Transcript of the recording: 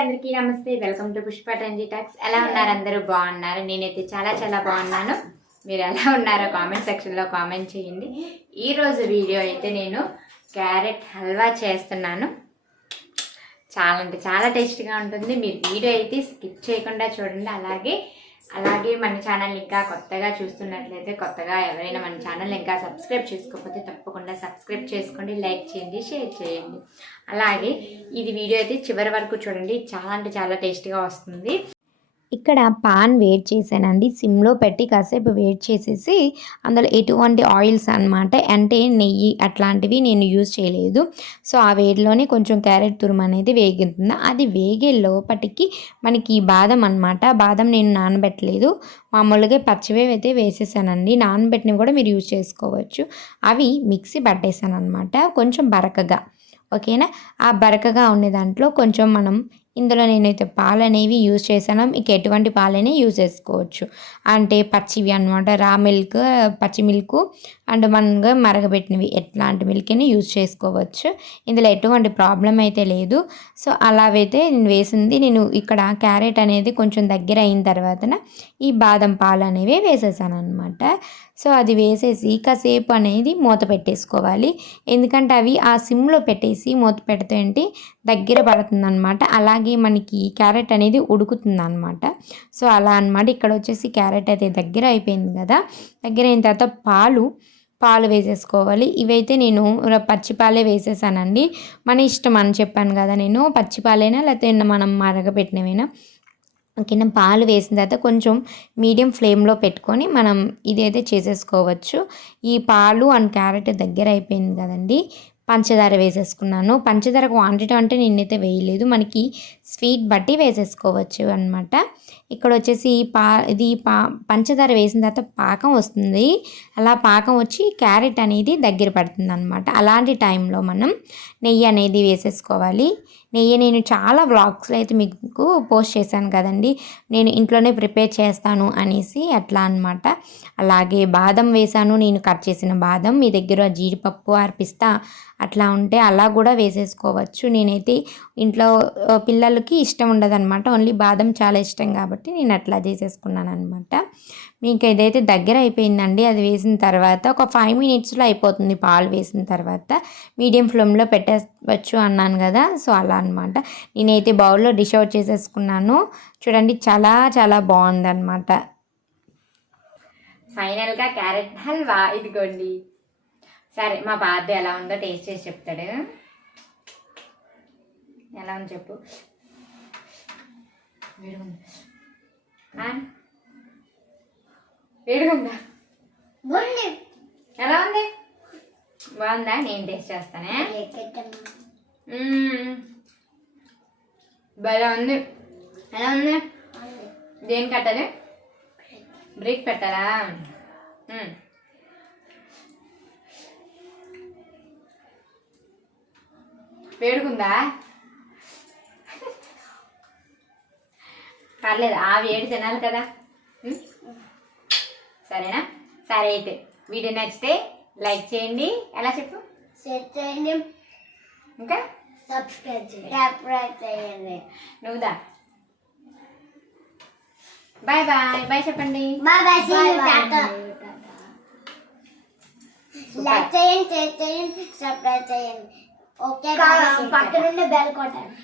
అందరికీ నమస్తే. Welcome to పుష్పట్రెంdytalks. ఎలా ఉన్నారు? అందరూ బాగున్నారు? నేనైతే చాలా బాగున్నాను. మీరు ఎలా ఉన్నారో కామెంట్ సెక్షన్లో కామెంట్ చేయండి. ఈరోజు వీడియో అయితే నేను క్యారెట్ హల్వా చేస్తున్నాను. చాలా అంటే చాలా టేస్టీగా ఉంటుంది. మీరు వీడియో అయితే స్కిప్ చేయకుండా చూడండి. అలాగే మన ఛానల్ ఇంకా కొత్తగా చూస్తున్నట్లయితే, కొత్తగా ఎవరైనా మన ఛానల్ ఇంకా సబ్స్క్రైబ్ చేసుకోకపోతే తప్పకుండా సబ్స్క్రైబ్ చేసుకోండి, లైక్ చేయండి, షేర్ చేయండి. అలాగే ఇది వీడియో అయితే చివరి వరకు చూడండి. చాలా అంటే చాలా టేస్టీగా వస్తుంది. ఇక్కడ పాన్ వేడి చేశానండి. సిమ్లో పెట్టి కాసేపు వేడి చేసేసి అందులో ఎటువంటి ఆయిల్స్ అనమాట, అంటే నెయ్యి అట్లాంటివి నేను యూజ్ చేయలేదు. సో ఆ వేడిలోనే కొంచెం క్యారెట్ తురుము అనేది వేగుతుంది. అది వేగే లోపటికి మనకి బాదం అనమాట. బాదం నేను నానబెట్టలేదు, మామూలుగా పచ్చివే అయితే వేసేసానండి. నానబెట్టినవి కూడా మీరు యూజ్ చేసుకోవచ్చు. అవి మిక్సీ పట్టేసాను అనమాట, కొంచెం బరకగా. ఓకేనా? ఆ బరకగా ఉండే దాంట్లో కొంచెం మనం ఇందులో నేనైతే పాలు అనేవి యూజ్ చేశాను. మీకు ఎటువంటి పాలైనా యూజ్ చేసుకోవచ్చు, అంటే పచ్చివి అనమాట. రా మిల్క్, పచ్చి మిల్క్ అండ్ మనగా మరగబెట్టినవి ఎట్లాంటి మిల్క్ అయినా యూజ్ చేసుకోవచ్చు. ఇందులో ఎటువంటి ప్రాబ్లం అయితే లేదు. సో అలాగైతే నేను వేసింది. నేను ఇక్కడ క్యారెట్ అనేది కొంచెం దగ్గర అయిన తర్వాతన ఈ బాదం పాలు అనేవి వేసేసాను అనమాట. సో అది వేసేసి కాసేపు అనేది మూత పెట్టేసుకోవాలి. ఎందుకంటే అవి ఆ సిమ్లో పెట్టేసి మూత పెడితే ఏంటి దగ్గర పడుతుంది అనమాట. అలాగే మనకి క్యారెట్ అనేది ఉడుకుతుంది అనమాట. సో అలా అనమాట. ఇక్కడ వచ్చేసి క్యారెట్ అయితే దగ్గర అయిపోయింది కదా. దగ్గర అయిన తర్వాత పాలు వేసేసుకోవాలి. ఇవైతే నేను పచ్చిపాలే వేసేసానండి. మన ఇష్టం అని చెప్పాను కదా, నేను పచ్చిపాలైనా లేకపోతే మనం మరగపెట్టినవైనా ఓకేనా. పాలు వేసిన తర్వాత కొంచెం మీడియం ఫ్లేమ్లో పెట్టుకొని మనం ఇదైతే చేసేసుకోవచ్చు. ఈ పాలు అండ్ క్యారెట్ దగ్గర అయిపోయింది కదండి. పంచదార వేసేసుకున్నాను. పంచదార క్వాంటిటీ అంటే నేనైతే వేయలేదు, మనకి స్వీట్ బట్టి వేసేసుకోవచ్చు అనమాట. ఇక్కడ వచ్చేసి పంచదార వేసిన తర్వాత పాకం వస్తుంది. అలా పాకం వచ్చి క్యారెట్ అనేది దగ్గర పడుతుంది అనమాట. అలాంటి టైంలో మనం నెయ్యి అనేది వేసేసుకోవాలి. నెయ్యి నేను చాలా వ్లాగ్స్లో అయితే మీకు పోస్ట్ చేశాను కదండి, నేను ఇంట్లోనే ప్రిపేర్ చేస్తాను అనేసి అట్లా అనమాట. అలాగే బాదం వేసాను, నేను కట్ చేసిన బాదం. మీ దగ్గర జీడిపప్పు ఆర్ పిస్తా అట్లా ఉంటే అలా కూడా వేసేసుకోవచ్చు. నేనైతే ఇంట్లో పిల్లలకి ఇష్టం ఉండదన్నమాట, ఓన్లీ బాదం చాలా ఇష్టం కాబట్టి నేను అట్లా చేసేసుకున్నాను అనమాట. మీకు ఏదైతే దగ్గర అయిపోయిందండి, అది వేసిన తర్వాత ఒక 5 మినిట్స్లో అయిపోతుంది. పాలు వేసిన తర్వాత మీడియం ఫ్లేమ్లో పెట్టవచ్చు అన్నాను కదా. సో అలా అనమాట. నేనైతే బౌల్లో డిష్ అవుట్ చేసేసుకున్నాను. చూడండి, చాలా బాగుందన్నమాట. ఫైనల్గా క్యారెట్ హల్వా ఇదిగోండి. సరే, మా బాబు ఎలా ఉందో టేస్ట్ చేసి చెప్తాడు. ఎలా ఉంది చెప్పు. వేడిగుందా? ఎలా ఉంది? బాగుందా? నేను టేస్ట్ చేస్తానే. భలే ఉంది. ఎలా ఉంది? దేని కట్టాలి? బ్రేక్ పెట్టాలా? వేడుకుందా? పర్లేదు, ఆ వేడి తినాలి కదా. సరేనా? సరే అయితే వీడియో నచ్చితే లైక్ చేయండి. ఎలా చెప్పు? షేర్ చేయండి, ఇంకా సబ్స్క్రైబ్ చేయండి. నువ్వుదా? బాయ్ చెప్పండి. లైక్ చేయండి, షేర్ చేయండి, సబ్స్క్రైబ్ చేయండి. ఓకే, పక్కనుండి బెల్ కొట్టండి.